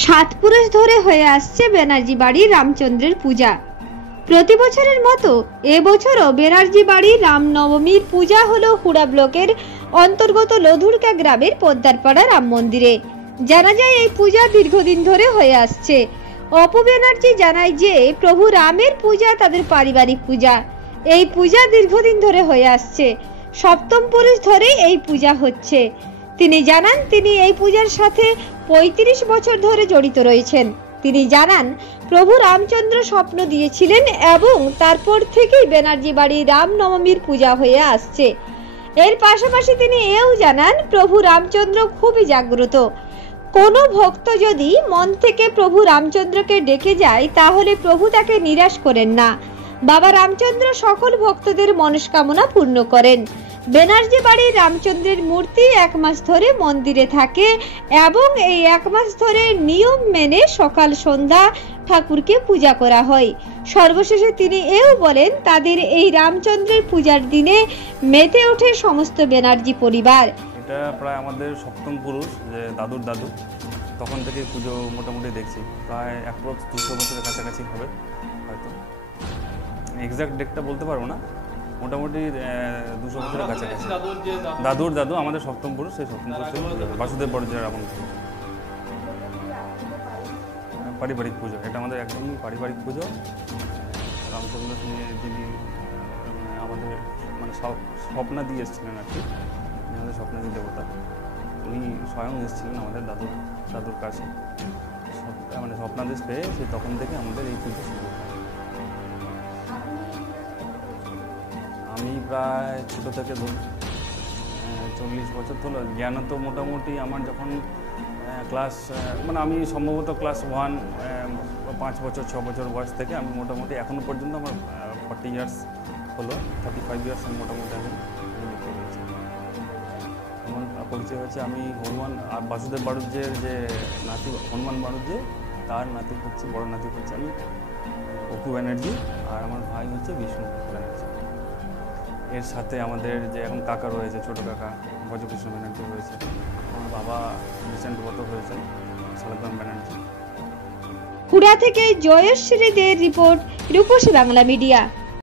সাত পুরুষ ধরে হয়ে আসছে ব্যানার্জি বাড়ি রামচন্দ্রের পূজা। প্রতি বছরের মতো এবছরও ব্যানার্জি বাড়ি রামনবমীর পূজা হলো হুড়া ব্লকের অন্তর্গত লধুরকা গ্রামের পদ্মারপাড়া রাম মন্দিরে। জানা যায় এই পূজা দীর্ঘদিন ধরে হয়ে আসছে। অপু ব্যানার্জি জানায় যে প্রভু রামের পূজা তাদের পারিবারিক পূজা। এই পূজা দীর্ঘদিন ধরে হয়ে আসছে, সপ্তম পুরুষ ধরে এই পূজা হচ্ছে। তিনি জানান তিনি এই পূজার সাথে ৩৫ বছর ধরে জড়িত রয়েছেন। তিনি জানান প্রভু রামচন্দ্র স্বপ্ন দিয়েছিলেন এবং তারপর থেকেই ব্যানার্জি বাড়ি রামনবমীর পূজা হয়ে আসছে। এর পাশাপাশি তিনি এও জানান প্রভু রামচন্দ্র খুবই জাগ্রত। কোনো ভক্ত যদি মন থেকে প্রভু রামচন্দ্রকে ডেকে যায় তাহলে প্রভু তাকে নিরাশ করেন না। বাবা রামচন্দ্র সকল ভক্তদের মনস্কামনা পূর্ণ করেন। ব্যানার্জি বাড়ির রামচন্দ্রের মূর্তি 1 মাস ধরে মন্দিরে থাকে এবং এই 1 মাস ধরে নিয়ম মেনে সকাল সন্ধ্যা ঠাকুরকে পূজা করা হয়। সর্বশেষে তিনি এও বলেন তাদের এই রামচন্দ্রের পূজার দিনে মেতে ওঠে সমস্ত ব্যানার্জি পরিবার। এটা প্রায় আমাদের সপ্তম পুরুষ, যে দাদুর দাদু, তখন থেকে পুজো মোটামুটি দেখছি। প্রায় অ্যাপ্রক্স 200 বছরের কাছাকাছি হবে হয়তো, এক্সাক্ট ডেটটা বলতে পারবো না, মোটামুটি 200 বছরের কাছাকাছি। দাদুর দাদু আমাদের সপ্তম পুরুষ, সেই সপ্তম পুরুষ বাসুদেব বড়জের রাবণ পারিবারিক পুজো। এটা আমাদের একদমই পারিবারিক পুজো। রামচন্দ্র যিনি আমাদের মানে স্বপ্না দিয়ে এসেছিলেন আর কি, আমাদের স্বপ্নাদি দেবতা, উনি স্বয়ং এসেছিলেন আমাদের দাদুর কাছে, মানে স্বপ্নাদেশ পেয়ে সেই তখন থেকে আমাদের এই পুজো শুরু হয়। আমি প্রায় ছোটো থেকে 40 বছর হলো। জ্ঞান তো মোটামুটি আমার যখন ক্লাস মানে আমি সম্ভবত ক্লাস 1 5 বছর 6 বছর বয়স থেকে আমি মোটামুটি এখনও পর্যন্ত আমার 40 ইয়ার্স হলো, 35 ইয়ার্স আমি মোটামুটি আমি যুক্ত রয়েছি। আমার পরিচয় হচ্ছে আমি হনুমান আর বাসুদেব বাড়ুজ্যের যে নাতি হনুমান বাড়ুজ্যে, তার নাতি হচ্ছে বড় নাতি হচ্ছে আমি অপু ব্যানার্জি, আর আমার ভাই হচ্ছে বিষ্ণু ব্যানার্জি। এর সাথে আমাদের যে এখন কাকা রয়েছে, ছোট কাকা ভজকৃষ্ণ ব্যানার্জি রয়েছে, আমার বাবা রিসেন্ট গত হয়েছেন সালগ্রাম ব্যানার্জি। হুড়া থেকে জয়শ্রী দের রিপোর্ট, রূপসী বাংলা মিডিয়া।